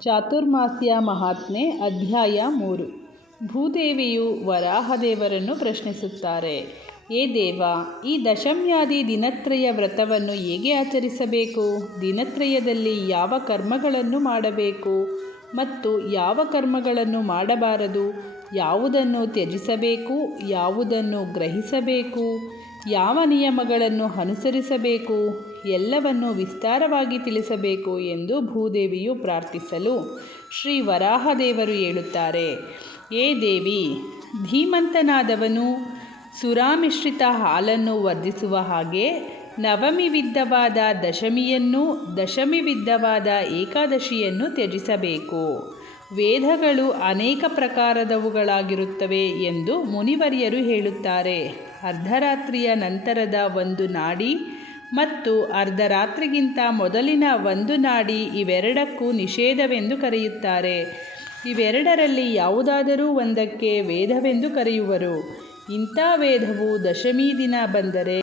ಚಾತುರ್ಮಾಸ್ಯ ಮಹಾತ್ಮೆ ಅಧ್ಯಾಯ ಮೂರು. ಭೂದೇವಿಯು ವರಾಹದೇವರನ್ನು ಪ್ರಶ್ನಿಸುತ್ತಾರೆ, ಏ ದೇವ, ಈ ದಶಮ್ಯಾದಿ ದಿನತ್ರಯ ವ್ರತವನ್ನು ಹೇಗೆ ಆಚರಿಸಬೇಕು? ದಿನತ್ರಯದಲ್ಲಿ ಯಾವ ಕರ್ಮಗಳನ್ನು ಮಾಡಬೇಕು? ಮತ್ತು ಯಾವ ಕರ್ಮಗಳನ್ನು ಮಾಡಬಾರದು? ಯಾವುದನ್ನು ತ್ಯಜಿಸಬೇಕು? ಯಾವುದನ್ನು ಗ್ರಹಿಸಬೇಕು? ಯಾವ ನಿಯಮಗಳನ್ನು ಅನುಸರಿಸಬೇಕು? ಎಲ್ಲವನ್ನು ವಿಸ್ತಾರವಾಗಿ ತಿಳಿಸಬೇಕು ಎಂದು ಭೂದೇವಿಯು ಪ್ರಾರ್ಥಿಸಲು ಶ್ರೀ ವರಾಹದೇವರು ಹೇಳುತ್ತಾರೆ, ಏ ದೇವಿ, ಧೀಮಂತನಾದವನು ಸುರಾಮಿಶ್ರಿತ ಹಾಲನ್ನು ವರ್ಧಿಸುವ ಹಾಗೆ ನವಮಿ ವಿದ್ದವಾದ ದಶಮಿಯನ್ನು ದಶಮಿ ವಿದ್ದವಾದ ಏಕಾದಶಿಯನ್ನು ತ್ಯಜಿಸಬೇಕು. ವೇದಗಳು ಅನೇಕ ಪ್ರಕಾರದವುಗಳಾಗಿರುತ್ತವೆ ಎಂದು ಮುನಿವರಿಯರು ಹೇಳುತ್ತಾರೆ. ಅರ್ಧರಾತ್ರಿಯ ನಂತರದ ಒಂದು ನಾಡಿ ಮತ್ತು ಅರ್ಧರಾತ್ರಿಗಿಂತ ಮೊದಲಿನ ಒಂದು ನಾಡಿ ಇವೆರಡಕ್ಕೂ ನಿಷೇಧವೆಂದು ಕರೆಯುತ್ತಾರೆ. ಇವೆರಡರಲ್ಲಿ ಯಾವುದಾದರೂ ಒಂದಕ್ಕೆ ವೇದವೆಂದು ಕರೆಯುವರು. ಇಂಥ ವೇದವು ದಶಮಿ ದಿನ ಬಂದರೆ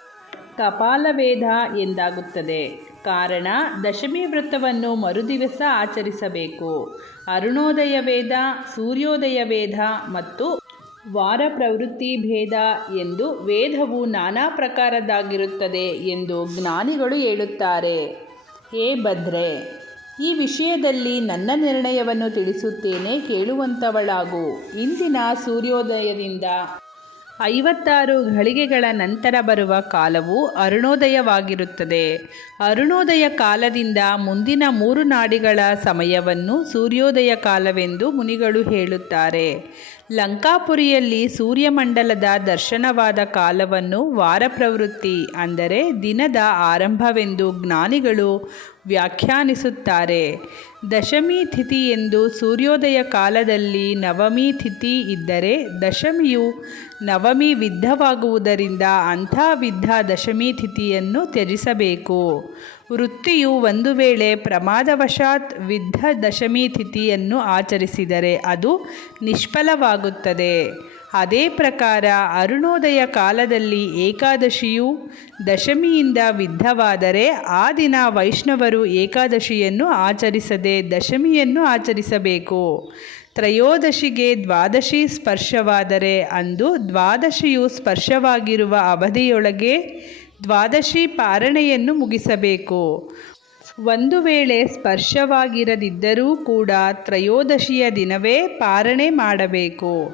ಕಪಾಲ ವೇದ ಎಂದಾಗುತ್ತದೆ. ಕಾರಣ ದಶಮಿ ವ್ರತವನ್ನು ಮರುದಿವಸ ಆಚರಿಸಬೇಕು. ಅರುಣೋದಯ ವೇದ, ಸೂರ್ಯೋದಯ ವೇದ ಮತ್ತು ವಾರ ಪ್ರವೃತ್ತಿ ಭೇದ ಎಂದು ವೇದವು ನಾನಾ ಪ್ರಕಾರದ್ದಾಗಿರುತ್ತದೆ ಎಂದು ಜ್ಞಾನಿಗಳು ಹೇಳುತ್ತಾರೆ. ಹೇ ಭದ್ರೆ, ಈ ವಿಷಯದಲ್ಲಿ ನನ್ನ ನಿರ್ಣಯವನ್ನು ತಿಳಿಸುತ್ತೇನೆ ಕೇಳುವಂಥವಳಾಗು ಇಂದಿನ ಸೂರ್ಯೋದಯದಿಂದ ಐವತ್ತಾರು ಘಳಿಗೆಗಳ ನಂತರ ಬರುವ ಕಾಲವು ಅರುಣೋದಯವಾಗಿರುತ್ತದೆ. ಅರುಣೋದಯ ಕಾಲದಿಂದ ಮುಂದಿನ ಮೂರು ನಾಡಿಗಳ ಸಮಯವನ್ನು ಸೂರ್ಯೋದಯ ಕಾಲವೆಂದು ಮುನಿಗಳು ಹೇಳುತ್ತಾರೆ. ಲಂಕಾಪುರಿಯಲ್ಲಿ ಸೂರ್ಯಮಂಡಲದ ದರ್ಶನವಾದ ಕಾಲವನ್ನು ವಾರಪ್ರವೃತ್ತಿ ಅಂದರೆ ದಿನದ ಆರಂಭವೆಂದು ಜ್ಞಾನಿಗಳು ವ್ಯಾಖ್ಯಾನಿಸುತ್ತಾರೆ. ದಶಮಿ ತಿಥಿ ಎಂದು ಸೂರ್ಯೋದಯ ಕಾಲದಲ್ಲಿ ನವಮಿ ತಿಥಿ ಇದ್ದರೆ ದಶಮಿಯು ನವಮಿ ವಿದ್ಧವಾಗುವುದರಿಂದ ಅಂಥ ವಿದ್ಧ ದಶಮಿ ತಿಥಿಯನ್ನು ತ್ಯಜಿಸಬೇಕು. ವೃತ್ತಿಯು ಒಂದು ವೇಳೆ ಪ್ರಮಾದವಶಾತ್ ವಿದ್ಧ ದಶಮಿ ತಿಥಿಯನ್ನು ಆಚರಿಸಿದರೆ ಅದು ನಿಷ್ಫಲವಾಗುತ್ತದೆ. ಅದೇ ಪ್ರಕಾರ ಅರುಣೋದಯ ಕಾಲದಲ್ಲಿ ಏಕಾದಶಿಯು ದಶಮಿಯಿಂದ ವಿದ್ಧವಾದರೆ ಆ ದಿನ ವೈಷ್ಣವರು ಏಕಾದಶಿಯನ್ನು ಆಚರಿಸದೆ ದಶಮಿಯನ್ನು ಆಚರಿಸಬೇಕು. ತ್ರಯೋದಶಿಗೆ ದ್ವಾದಶಿ ಸ್ಪರ್ಶವಾದರೆ ಅಂದು ದ್ವಾದಶಿಯು ಸ್ಪರ್ಶವಾಗಿರುವ ಅವಧಿಯೊಳಗೆ ದ್ವಾದಶಿ ಪಾರಣೆಯನ್ನು ಮುಗಿಸಬೇಕು. ಒಂದು ವೇಳೆ ಸ್ಪರ್ಶವಾಗಿರದಿದ್ದರೂ ಕೂಡ ತ್ರಯೋದಶಿಯ ದಿನವೇ ಪಾರಣೆ ಮಾಡಬೇಕು.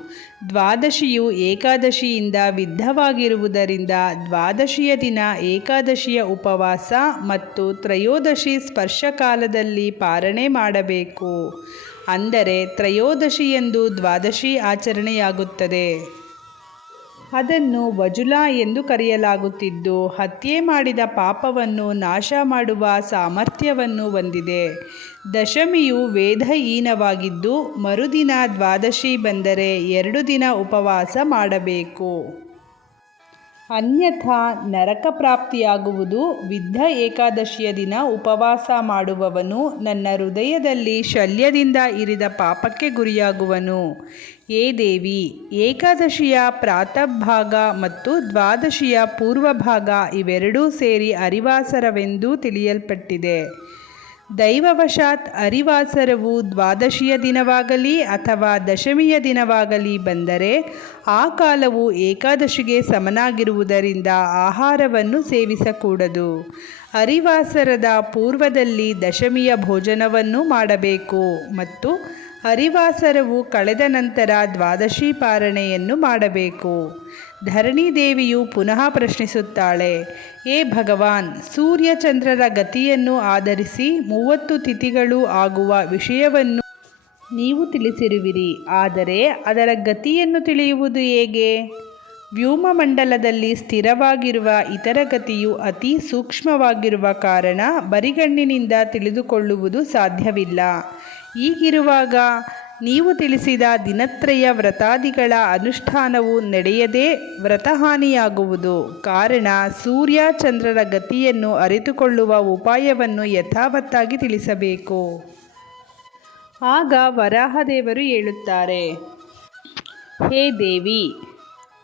ದ್ವಾದಶಿಯು ಏಕಾದಶಿಯಿಂದ ವಿದ್ಧವಾಗಿರುವುದರಿಂದ ದ್ವಾದಶಿಯ ದಿನ ಏಕಾದಶಿಯ ಉಪವಾಸ ಮತ್ತು ತ್ರಯೋದಶಿ ಸ್ಪರ್ಶ ಕಾಲದಲ್ಲಿ ಪಾರಣೆ ಮಾಡಬೇಕು. ಅಂದರೆ ತ್ರಯೋದಶಿಯಂದು ದ್ವಾದಶಿ ಆಚರಣೆಯಾಗುತ್ತದೆ. ಅದನ್ನು ವಜುಲಾ ಎಂದು ಕರೆಯಲಾಗುತ್ತಿದ್ದು, ಹತ್ಯೆ ಮಾಡಿದ ಪಾಪವನ್ನು ನಾಶ ಮಾಡುವ ಸಾಮರ್ಥ್ಯವನ್ನು ಹೊಂದಿದೆ. ದಶಮಿಯು ವೇದಹೀನವಾಗಿದ್ದು, ಮರುದಿನ ದ್ವಾದಶಿ ಬಂದರೆ ಎರಡು ದಿನ ಉಪವಾಸ ಮಾಡಬೇಕು. ಅನ್ಯಥಾ ನರಕ ಪ್ರಾಪ್ತಿಯಾಗುವುದು ವಿದ್ಧ ಏಕಾದಶಿಯ ದಿನ ಉಪವಾಸ ಮಾಡುವವನು ನನ್ನ ಹೃದಯದಲ್ಲಿ ಶಲ್ಯದಿಂದ ಇರಿದ ಪಾಪಕ್ಕೆ ಗುರಿಯಾಗುವನು. ಏ ದೇವಿ, ಏಕಾದಶಿಯ ಪ್ರಾತಃಭಾಗ ಮತ್ತು ದ್ವಾದಶಿಯ ಪೂರ್ವಭಾಗ ಇವೆರಡೂ ಸೇರಿ ಅರಿವಾಸರವೆಂದೂ ತಿಳಿಯಲ್ಪಟ್ಟಿದೆ. ದೈವವಶಾತ್ ಅರಿವಾಸರವು ದ್ವಾದಶಿಯ ದಿನವಾಗಲಿ ಅಥವಾ ದಶಮಿಯ ದಿನವಾಗಲಿ ಬಂದರೆ ಆ ಕಾಲವು ಏಕಾದಶಿಗೆ ಸಮನಾಗಿರುವುದರಿಂದ ಆಹಾರವನ್ನು ಸೇವಿಸಕೂಡದು. ಅರಿವಾಸರದ ಪೂರ್ವದಲ್ಲಿ ದಶಮಿಯ ಭೋಜನವನ್ನು ಮಾಡಬೇಕು ಮತ್ತು ಹರಿವಾಸರವು ಕಳೆದ ನಂತರ ದ್ವಾದಶಿ ಪಾರಣೆಯನ್ನು ಮಾಡಬೇಕು. ಧರಣಿ ದೇವಿಯು ಪುನಃ ಪ್ರಶ್ನಿಸುತ್ತಾಳೆ, ಏ ಭಗವಾನ್ ಸೂರ್ಯ ಚಂದ್ರರ ಗತಿಯನ್ನು ಆಧರಿಸಿ ಮೂವತ್ತು ತಿಥಿಗಳು ಆಗುವ ವಿಷಯವನ್ನು ನೀವು ತಿಳಿಸಿರುವಿರಿ, ಆದರೆ ಅದರ ಗತಿಯನ್ನು ತಿಳಿಯುವುದು ಹೇಗೆ? ವ್ಯೋಮಮಂಡಲದಲ್ಲಿ ಸ್ಥಿರವಾಗಿರುವ ಇತರ ಗತಿಯು ಅತಿ ಸೂಕ್ಷ್ಮವಾಗಿರುವ ಕಾರಣ ಬರಿಗಣ್ಣಿನಿಂದ ತಿಳಿದುಕೊಳ್ಳುವುದು ಸಾಧ್ಯವಿಲ್ಲ. ಹೀಗಿರುವಾಗ ನೀವು ತಿಳಿಸಿದ ದಿನತ್ರಯ ವ್ರತಾದಿಗಳ ಅನುಷ್ಠಾನವು ನಡೆಯದೇ ವ್ರತಹಾನಿಯಾಗುವುದು. ಕಾರಣ ಸೂರ್ಯ ಚಂದ್ರರ ಗತಿಯನ್ನು ಅರಿತುಕೊಳ್ಳುವ ಉಪಾಯವನ್ನು ಯಥಾವತ್ತಾಗಿ ತಿಳಿಸಬೇಕು. ಆಗ ವರಾಹದೇವರು ಹೇಳುತ್ತಾರೆ, ಹೇ ದೇವಿ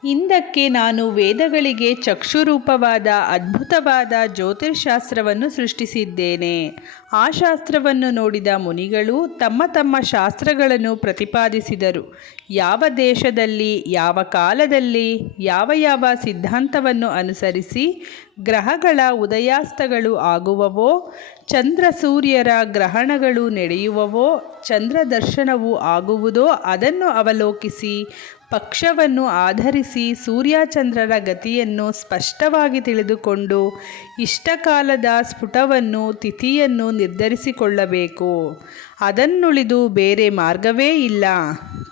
ಹಿಂದಕ್ಕೆ ನಾನು ವೇದಗಳಿಗೆ ಚಕ್ಷುರೂಪವಾದ ಅದ್ಭುತವಾದ ಜ್ಯೋತಿಷ್ಶಾಸ್ತ್ರವನ್ನು ಸೃಷ್ಟಿಸಿದ್ದೇನೆ. ಆ ಶಾಸ್ತ್ರವನ್ನು ನೋಡಿದ ಮುನಿಗಳು ತಮ್ಮ ತಮ್ಮ ಶಾಸ್ತ್ರಗಳನ್ನು ಪ್ರತಿಪಾದಿಸಿದರು. ಯಾವ ದೇಶದಲ್ಲಿ, ಯಾವ ಕಾಲದಲ್ಲಿ, ಯಾವ ಯಾವ ಸಿದ್ಧಾಂತವನ್ನು ಅನುಸರಿಸಿ ಗ್ರಹಗಳ ಉದಯಾಸ್ತಗಳು ಆಗುವವೋ ಚಂದ್ರ ಸೂರ್ಯರ ಗ್ರಹಣಗಳು ನಡೆಯುವವೋ, ಚಂದ್ರ ದರ್ಶನವು ಆಗುವುದೋ, ಅದನ್ನು ಅವಲೋಕಿಸಿ, ಪಕ್ಷವನ್ನು ಆಧರಿಸಿ ಸೂರ್ಯಚಂದ್ರರ ಗತಿಯನ್ನು ಸ್ಪಷ್ಟವಾಗಿ ತಿಳಿದುಕೊಂಡು ಇಷ್ಟಕಾಲದ ಸ್ಫುಟವನ್ನು, ತಿಥಿಯನ್ನು ನಿರ್ಧರಿಸಿಕೊಳ್ಳಬೇಕು. ಅದನ್ನುಳಿದು ಬೇರೆ ಮಾರ್ಗವೇ ಇಲ್ಲ.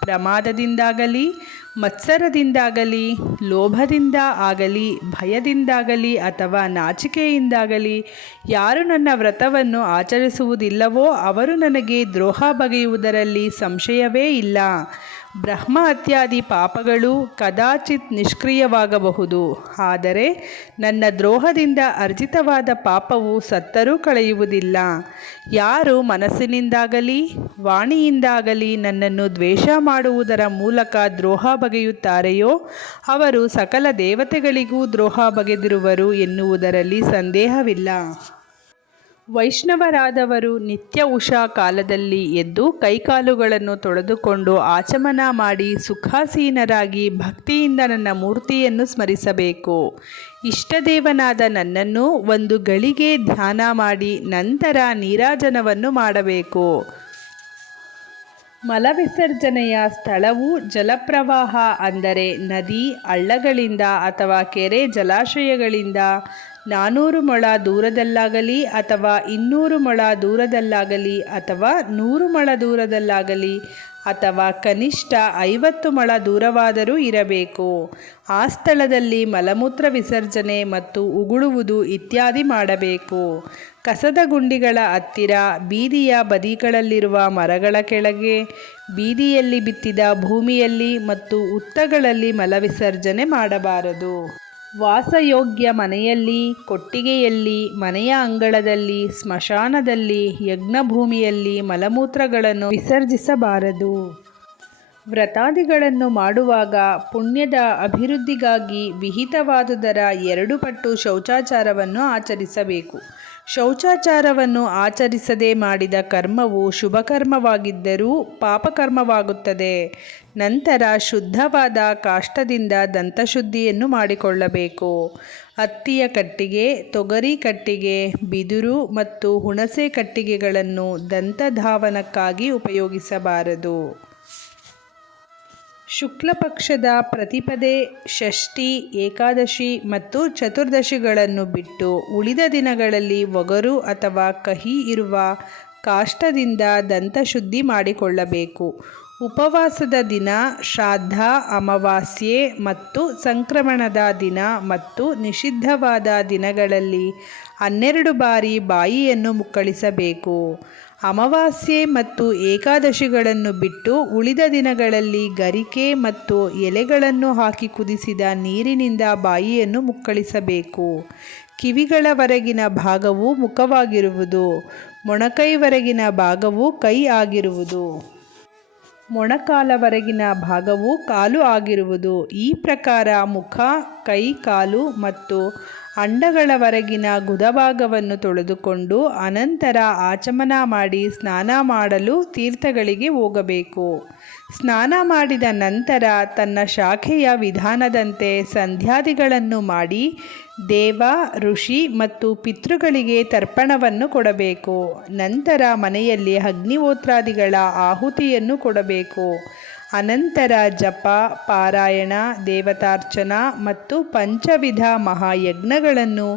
ಪ್ರಮಾದದಿಂದಾಗಲಿ, ಮತ್ಸರದಿಂದಾಗಲಿ, ಲೋಭದಿಂದ ಆಗಲಿ, ಭಯದಿಂದಾಗಲಿ ಅಥವಾ ನಾಚಿಕೆಯಿಂದಾಗಲಿ ಯಾರು ನನ್ನ ವ್ರತವನ್ನು ಆಚರಿಸುವುದಿಲ್ಲವೋ ಅವರು ನನಗೆ ದ್ರೋಹ ಬಗೆಯುವುದರಲ್ಲಿ ಸಂಶಯವೇ ಇಲ್ಲ. ಬ್ರಹ್ಮ ಹತ್ಯಾದಿ ಪಾಪಗಳು ಕದಾಚಿತ್ ನಿಷ್ಕ್ರಿಯವಾಗಬಹುದು. ಆದರೆ ನನ್ನ ದ್ರೋಹದಿಂದ ಅರ್ಜಿತವಾದ ಪಾಪವು ಸತ್ತರೂ ಕಳೆಯುವುದಿಲ್ಲ. ಯಾರು ಮನಸ್ಸಿನಿಂದಾಗಲಿ, ವಾಣಿಯಿಂದಾಗಲಿ ನನ್ನನ್ನು ದ್ವೇಷ ಮಾಡುವುದರ ಮೂಲಕ ದ್ರೋಹ ಬಗೆಯುತ್ತಾರೆಯೋ, ಅವರು ಸಕಲ ದೇವತೆಗಳಿಗೂ ದ್ರೋಹ ಬಗೆದಿರುವರು ಎನ್ನುವುದರಲ್ಲಿ ಸಂದೇಹವಿಲ್ಲ. ವೈಷ್ಣವರಾದವರು ನಿತ್ಯ ಉಷಾ ಕಾಲದಲ್ಲಿ ಎದ್ದು ಕೈಕಾಲುಗಳನ್ನು ತೊಳೆದುಕೊಂಡು ಆಚಮನ ಮಾಡಿ ಸುಖಾಸೀನರಾಗಿ ಭಕ್ತಿಯಿಂದ ನನ್ನ ಮೂರ್ತಿಯನ್ನು ಸ್ಮರಿಸಬೇಕು. ಇಷ್ಟದೇವನಾದ ನನ್ನನ್ನು ಒಂದು ಗಳಿಗೆ ಧ್ಯಾನ ಮಾಡಿ ನಂತರ ನೀರಾಜನವನ್ನು ಮಾಡಬೇಕು. ಮಲವಿಸರ್ಜನೆಯ ಸ್ಥಳವು ಜಲಪ್ರವಾಹ ಅಂದರೆ ನದಿ, ಹಳ್ಳಗಳಿಂದ ಅಥವಾ ಕೆರೆ ಜಲಾಶಯಗಳಿಂದ ನಾನ್ನೂರು ಮೊಳ ದೂರದಲ್ಲಾಗಲಿ ಅಥವಾ ಇನ್ನೂರು ಮೊಳ ದೂರದಲ್ಲಾಗಲಿ ಅಥವಾ ನೂರು ಮೊಳ ದೂರದಲ್ಲಾಗಲಿ ಅಥವಾ ಕನಿಷ್ಠ ಐವತ್ತು ಮೊಳ ದೂರವಾದರೂ ಇರಬೇಕು. ಆ ಸ್ಥಳದಲ್ಲಿ ಮಲಮೂತ್ರ ವಿಸರ್ಜನೆ ಮತ್ತು ಉಗುಳುವುದು ಇತ್ಯಾದಿ ಮಾಡಬೇಕು. ಕಸದ ಗುಂಡಿಗಳ ಹತ್ತಿರ ಬೀದಿಯ ಬದಿಗಳಲ್ಲಿರುವ ಮರಗಳ ಕೆಳಗೆ, ಬೀದಿಯಲ್ಲಿ ಬಿತ್ತಿದ ಭೂಮಿಯಲ್ಲಿ ಮತ್ತು ಉತ್ತಗಳಲ್ಲಿ ಮಲವಿಸರ್ಜನೆ ಮಾಡಬಾರದು. ವಾಸಯೋಗ್ಯ ಮನೆಯಲ್ಲಿ ಕೊಟ್ಟಿಗೆಯಲ್ಲಿ ಮನೆಯ ಅಂಗಳದಲ್ಲಿ ಸ್ಮಶಾನದಲ್ಲಿ ಯಜ್ಞಭೂಮಿಯಲ್ಲಿ ಮಲಮೂತ್ರಗಳನ್ನು ವಿಸರ್ಜಿಸಬಾರದು. ವ್ರತಾದಿಗಳನ್ನು ಮಾಡುವಾಗ ಪುಣ್ಯದ ಅಭಿವೃದ್ಧಿಗಾಗಿ ವಿಹಿತವಾದುದರ ಎರಡು ಪಟ್ಟು ಶೌಚಾಚಾರವನ್ನು ಆಚರಿಸಬೇಕು. ಶೌಚಾಚಾರವನ್ನು ಆಚರಿಸದೆ ಮಾಡಿದ ಕರ್ಮವು ಶುಭಕರ್ಮವಾಗಿದ್ದರೂ ಪಾಪಕರ್ಮವಾಗುತ್ತದೆ. ನಂತರ ಶುದ್ಧವಾದ ಕಾಷ್ಟದಿಂದ ದಂತಶುದ್ಧಿಯನ್ನು ಮಾಡಿಕೊಳ್ಳಬೇಕು. ಹತ್ತಿಯ ಕಟ್ಟಿಗೆ, ತೊಗರಿ ಕಟ್ಟಿಗೆ, ಬಿದಿರು ಮತ್ತು ಹುಣಸೆ ಕಟ್ಟಿಗೆಗಳನ್ನು ದಂತಧಾವನಕ್ಕಾಗಿ ಉಪಯೋಗಿಸಬಾರದು. ಶುಕ್ಲ ಪಕ್ಷದ ಪ್ರತಿಪದೆ ಷಷ್ಠಿ, ಏಕಾದಶಿ ಮತ್ತು ಚತುರ್ದಶಿಗಳನ್ನು ಬಿಟ್ಟು ಉಳಿದ ದಿನಗಳಲ್ಲಿ ಒಗರು ಅಥವಾ ಕಹಿ ಇರುವ ಕಾಷ್ಟದಿಂದ ದಂತಶುದ್ಧಿ ಮಾಡಿಕೊಳ್ಳಬೇಕು. ಉಪವಾಸದ ದಿನ ಶ್ರಾದ್ದ, ಅಮಾವಾಸ್ಯೆ ಮತ್ತು ಸಂಕ್ರಮಣದ ದಿನ ಮತ್ತು ನಿಷಿದ್ಧವಾದ ದಿನಗಳಲ್ಲಿ ಹನ್ನೆರಡು ಬಾರಿ ಬಾಯಿಯನ್ನು ಮುಕ್ಕಳಿಸಬೇಕು. ಅಮಾವಾಸ್ಯೆ ಮತ್ತು ಏಕಾದಶಿಗಳನ್ನು ಬಿಟ್ಟು ಉಳಿದ ದಿನಗಳಲ್ಲಿ ಗರಿಕೆ ಮತ್ತು ಎಲೆಗಳನ್ನು ಹಾಕಿ ಕುದಿಸಿದ ನೀರಿನಿಂದ ಬಾಯಿಯನ್ನು ಮುಕ್ಕಳಿಸಬೇಕು. ಕಿವಿಗಳವರೆಗಿನ ಭಾಗವು ಮುಖವಾಗಿರುವುದು, ಮೊಣಕೈವರೆಗಿನ ಭಾಗವು ಕೈ ಆಗಿರುವುದು. ಮೊಣಕಾಲವರೆಗಿನ ಭಾಗವು ಕಾಲು ಆಗಿರುವುದು. ಈ ಪ್ರಕಾರ ಮುಖ, ಕೈ, ಕಾಲು ಮತ್ತು ಅಂಡಗಳವರೆಗಿನ ಗುದಭಾಗವನ್ನು ತೊಳೆದುಕೊಂಡು ಅನಂತರ ಆಚಮನ ಮಾಡಿ ಸ್ನಾನ ಮಾಡಲು ತೀರ್ಥಗಳಿಗೆ ಹೋಗಬೇಕು. ಸ್ನಾನ ಮಾಡಿದ ನಂತರ ತನ್ನ ಶಾಖೆಯ ವಿಧಾನದಂತೆ ಸಂಧ್ಯಾದಿಗಳನ್ನು ಮಾಡಿ ದೇವ, ಋಷಿ ಮತ್ತು ಪಿತೃಗಳಿಗೆ ತರ್ಪಣವನ್ನು ಕೊಡಬೇಕು. ನಂತರ ಮನೆಯಲ್ಲಿ ಅಗ್ನಿಹೋತ್ರಾದಿಗಳ ಆಹುತಿಯನ್ನು ಕೊಡಬೇಕು. ಅನಂತರ ಜಪ, ಪಾರಾಯಣ, ದೇವತಾರ್ಚನಾ ಮತ್ತು ಪಂಚವಿಧ ಮಹಾಯಜ್ಞಗಳನ್ನು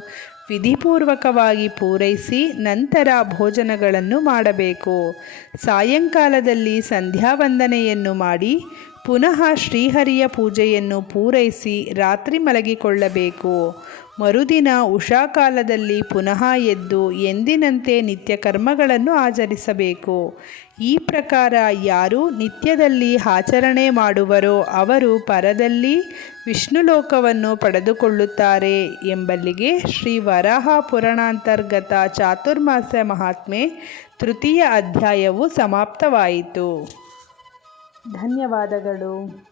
ವಿಧಿಪೂರ್ವಕವಾಗಿ ಪೂರೈಸಿ ನಂತರ ಭೋಜನಗಳನ್ನು ಮಾಡಬೇಕು. ಸಾಯಂಕಾಲದಲ್ಲಿ ಸಂಧ್ಯಾವಂದನೆಯನ್ನು ಮಾಡಿ ಪುನಃ ಶ್ರೀಹರಿಯ ಪೂಜೆಯನ್ನು ಪೂರೈಸಿ ರಾತ್ರಿ ಮಲಗಿಕೊಳ್ಳಬೇಕು. ಮರುದಿನ ಉಷಾಕಾಲದಲ್ಲಿ ಪುನಃ ಎದ್ದು ಎಂದಿನಂತೆ ನಿತ್ಯ ಕರ್ಮಗಳನ್ನು ಆಚರಿಸಬೇಕು. ಈ ಪ್ರಕಾರ ಯಾರು ನಿತ್ಯದಲ್ಲಿ ಆಚರಣೆ ಮಾಡುವರೋ ಅವರು ಪರದಲ್ಲಿ ವಿಷ್ಣುಲೋಕವನ್ನು ಪಡೆದುಕೊಳ್ಳುತ್ತಾರೆ ಎಂಬಲ್ಲಿಗೆ ಶ್ರೀ ವರಾಹ ಪುರಾಣಾಂತರ್ಗತ ಚಾತುರ್ಮಾಸ ಮಹಾತ್ಮೆ ತೃತೀಯ ಅಧ್ಯಾಯವು ಸಮಾಪ್ತವಾಯಿತು. ಧನ್ಯವಾದಗಳು.